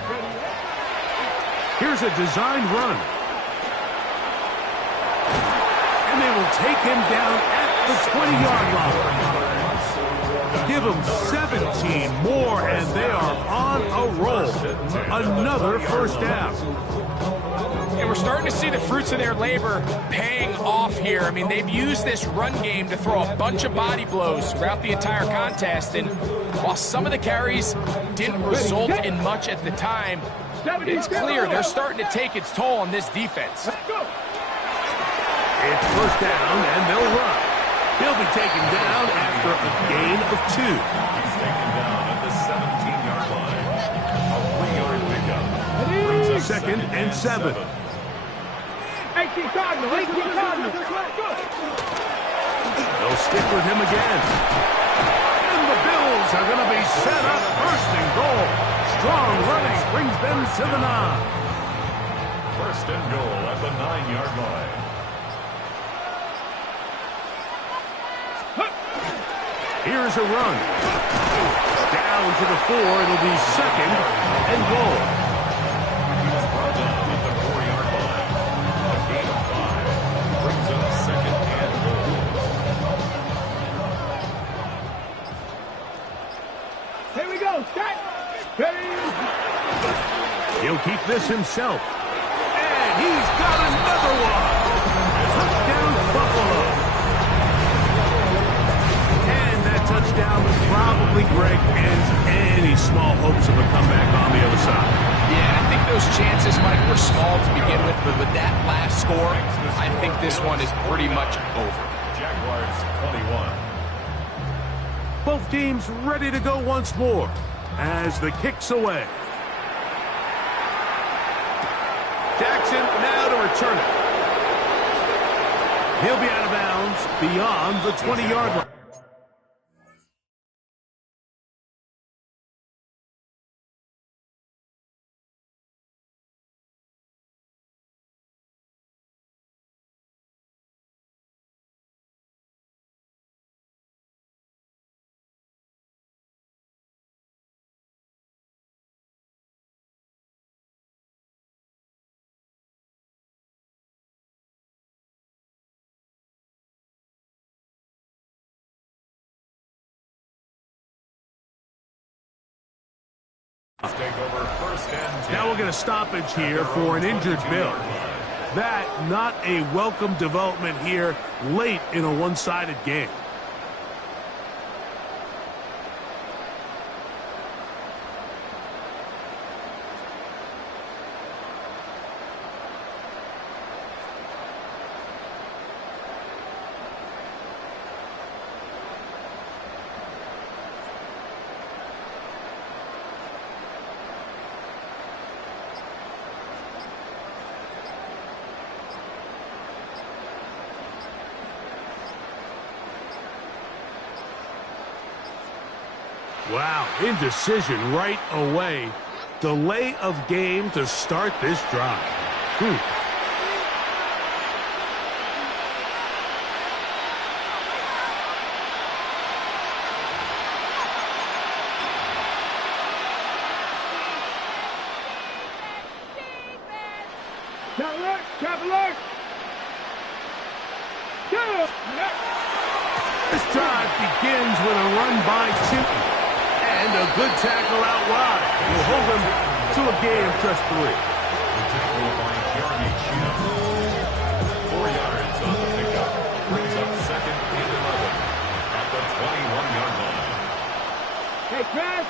Here's a designed run. And they will take him down at the 20-yard line. Give them 17 more, and they are on a roll. Another first down. And we're starting to see the fruits of their labor paying off here. I mean, they've used this run game to throw a bunch of body blows throughout the entire contest. And while some of the carries didn't result in much at the time, it's clear they're starting to take its toll on this defense. It's first down, and they'll run. He'll be taken down after a gain of 2. He's taken down at the 17-yard line. A 3-yard pickup. Brings up 2nd and 7. 18 Cardinal, 18 Cardinal. They'll stick with him again. And the Bills are going to be set up 1st and goal. Strong running brings them to the 9. 1st and goal at the 9-yard line. Here's a run. Down to the 4. It'll be 2nd and goal. He's brought down at the 4-yard line. A gain of 5. Brings up 2nd and goal. Here we go, set. Ready. He'll keep this himself. And he's got another one. Touchdown, Buffalo. And that touchdown probably, Greg, ends any small hopes of a comeback on the other side. Yeah, I think those chances, Mike, were small to begin with, but with that last score, I think this one is pretty much over. Jaguars 21. Both teams ready to go once more as the kick's away. Jackson now to return it. He'll be out of bounds beyond the 20-yard line. Take over 1st and 10. Now we'll get a stoppage here for an injured Bill. That not a welcome development here late in a one-sided game. Wow, indecision right away. Delay of game to start this drive. Traveler! This drive begins with a run by Chipman. And a good tackle out wide. Will hold him to a gain of just 3. The tackle by Jeremy Chinn. 4 yards on the pickup. Brings up 2nd and 11 at the 21-yard line. Hey, Chris!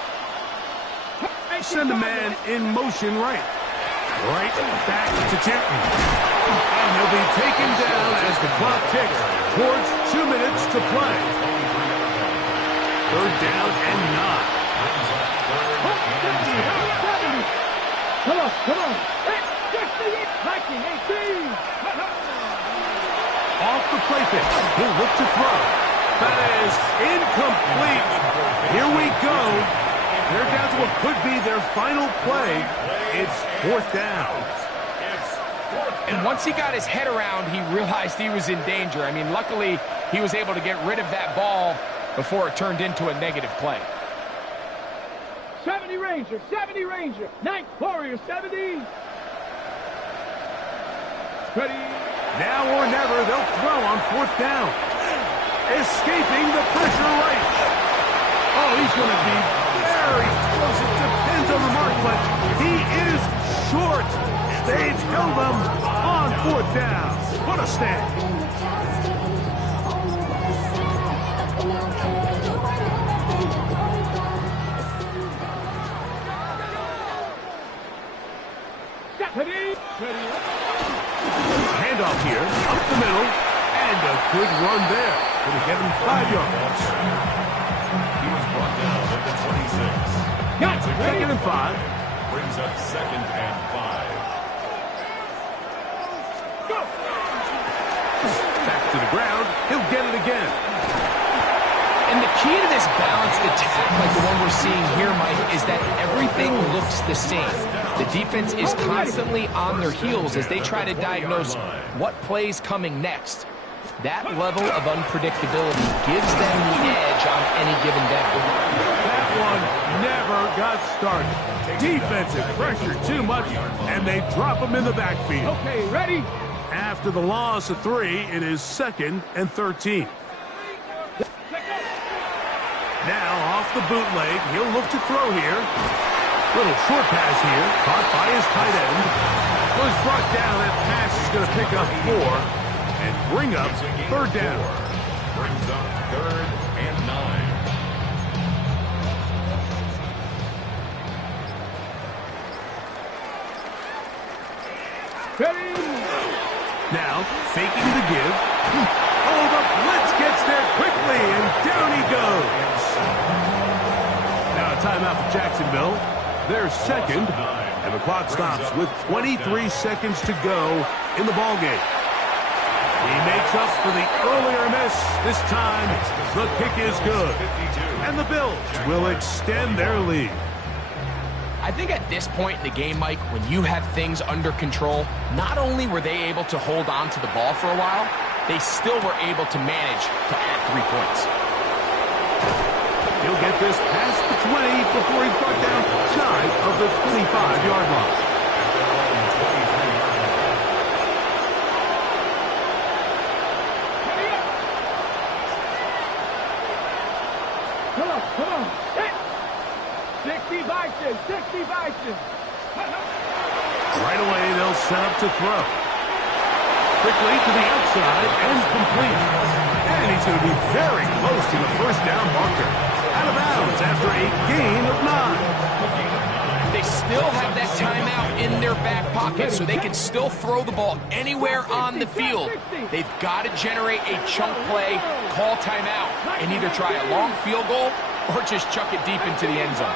Send the man in motion right. Right back to Chipman. And he'll be taken down as the clock ticks towards 2 minutes to play. 3rd down and 9. Come on. Hey, 18. Off the play fake. He'll look to throw. That is incomplete. Here we go. They're down to what could be their final play. It's 4th down. And once he got his head around, he realized he was in danger. I mean, luckily, he was able to get rid of that ball before it turned into a negative play. 70 Ranger. 9th Warrior, 70. Ready. Now or never, they'll throw on 4th down. Escaping the pressure right. Oh, he's going to be very close. It depends on the mark, but he is short. They've held him on 4th down. What a stand. Handoff here, up the middle, and a good run there. It'll get him 5 yards. He was brought down at the 26. Got it. 2nd and 5. Brings up 2nd and 5. Go. Back to the ground. He'll get it again. And the key to this balanced attack, like the one we're seeing here, Mike, is that everything looks the same. The defense is constantly on their heels as they try to diagnose what play's coming next. That level of unpredictability gives them the edge on any given down. That one never got started. Defensive pressure too much, and they drop him in the backfield. Okay, ready? After the loss of 3, it is 2nd and 13. Now off the bootleg, he'll look to throw here. Little short pass here, caught by his tight end. Was brought down. That pass is going to pick up 4 and bring up 3rd down. Brings up 3rd and 9. Ready? Now faking the give. Oh, the blitz gets there quickly, and down he goes. Now a timeout for Jacksonville. They're 2nd, and the clock stops with 23 seconds to go in the ballgame. He makes up for the earlier miss. This time, the kick is good. And the Bills will extend their lead. I think at this point in the game, Mike, when you have things under control, not only were they able to hold on to the ball for a while, they still were able to manage to add 3 points. He'll get this past the 20 before he's brought down shy of the 25-yard line. Come on. 60 Bison. Right away, they'll set up to throw. Quickly to the outside and complete. And he's going to be very close to the 1st down marker. Out of bounds after a gain of 9. They still have that timeout in their back pocket, so they can still throw the ball anywhere on the field. They've got to generate a chunk play, call timeout, and either try a long field goal or just chuck it deep into the end zone.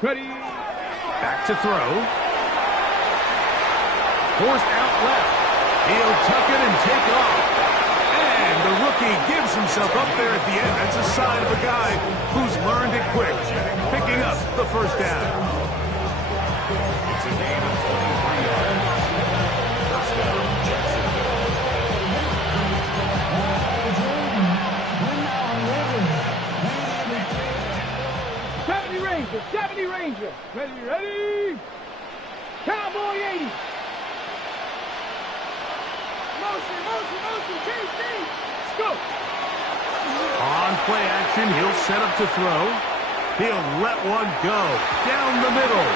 Ready? Back to throw. Forced out left. He'll tuck it and take off. And the rookie Rookie gives himself up there at the end. That's a sign of a guy who's learned it quick, picking up the first down. It's a gain of 23 yards. First down, Jacksonville. 70 Ranger, 70 Ranger. Ready? Cowboy 80. Motion, KC. Let's go. On play action, he'll set up to throw. He'll let one go down the middle.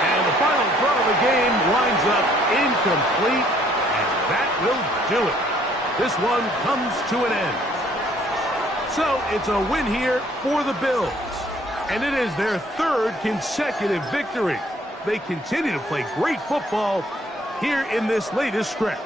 And the final throw of the game winds up incomplete, and that will do it. This one comes to an end. So it's a win here for the Bills. And it is their third consecutive victory. They continue to play great football here in this latest stretch.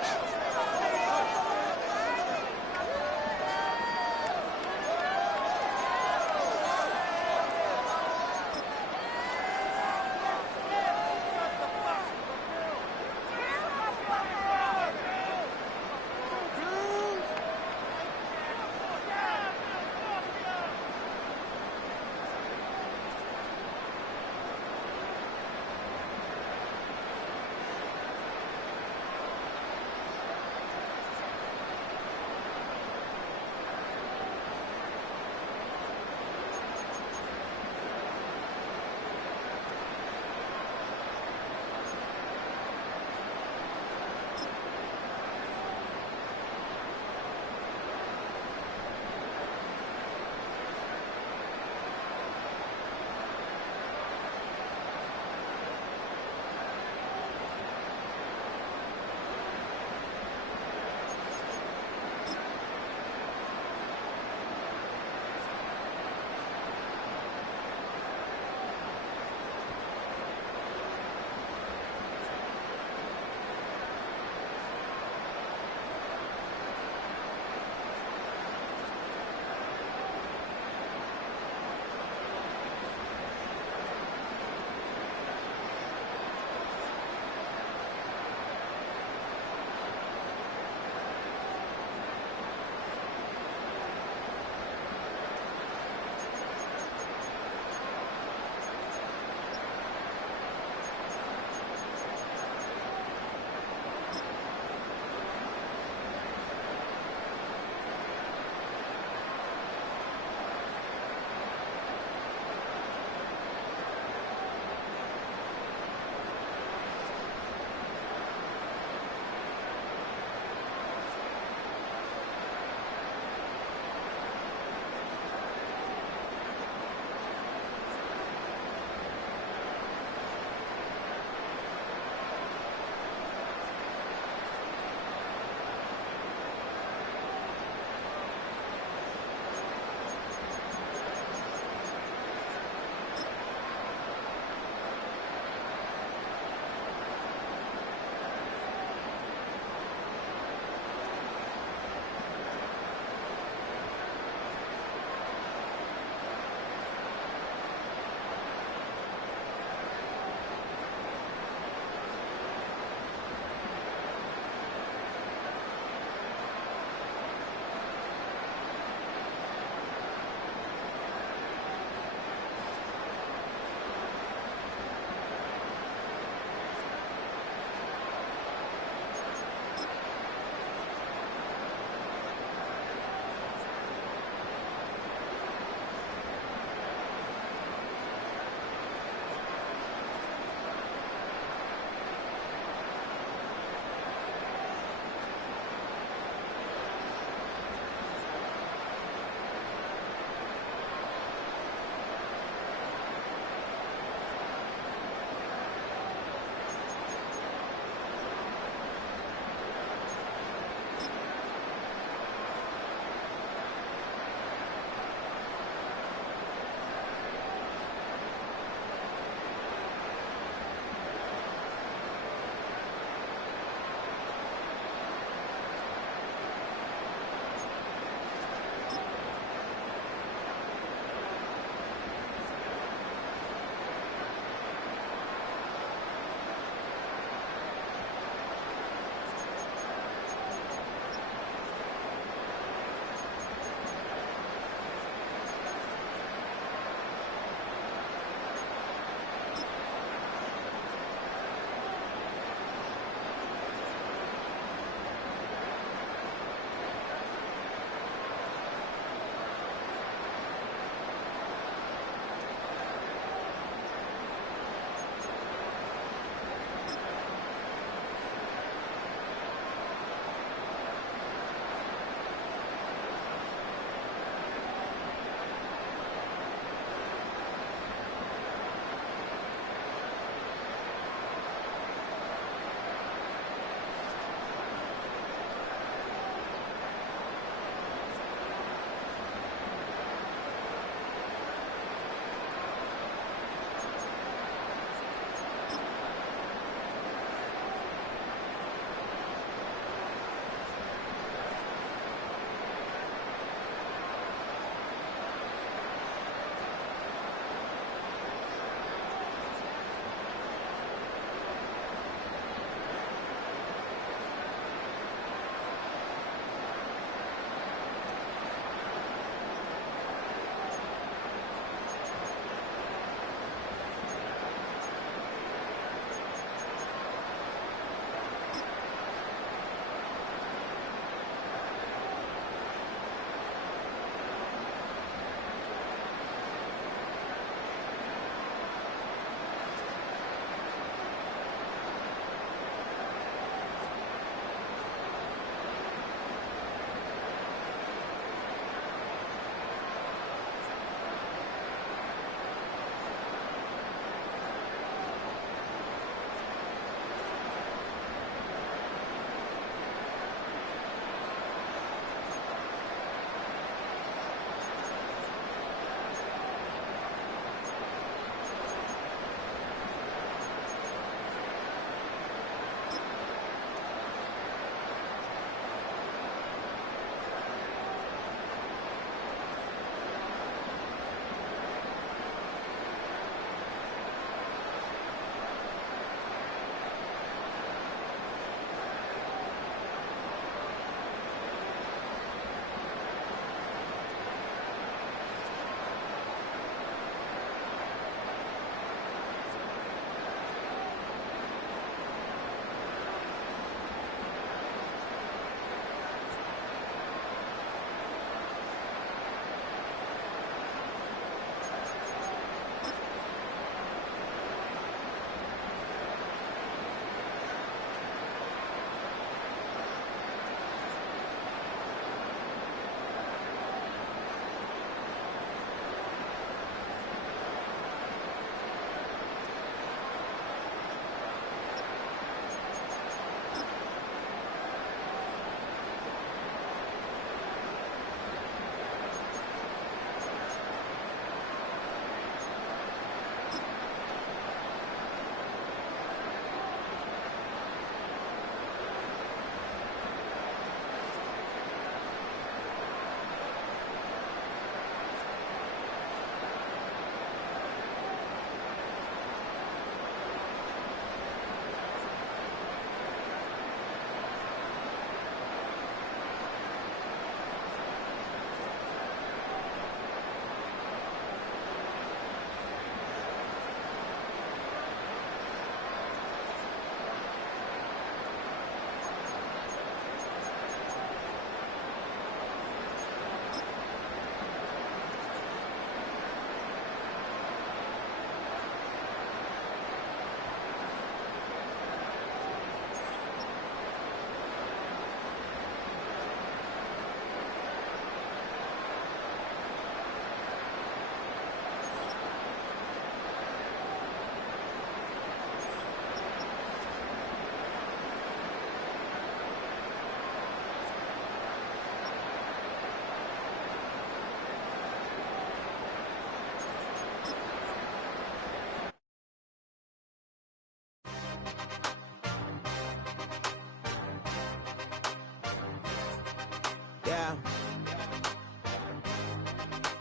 Yeah.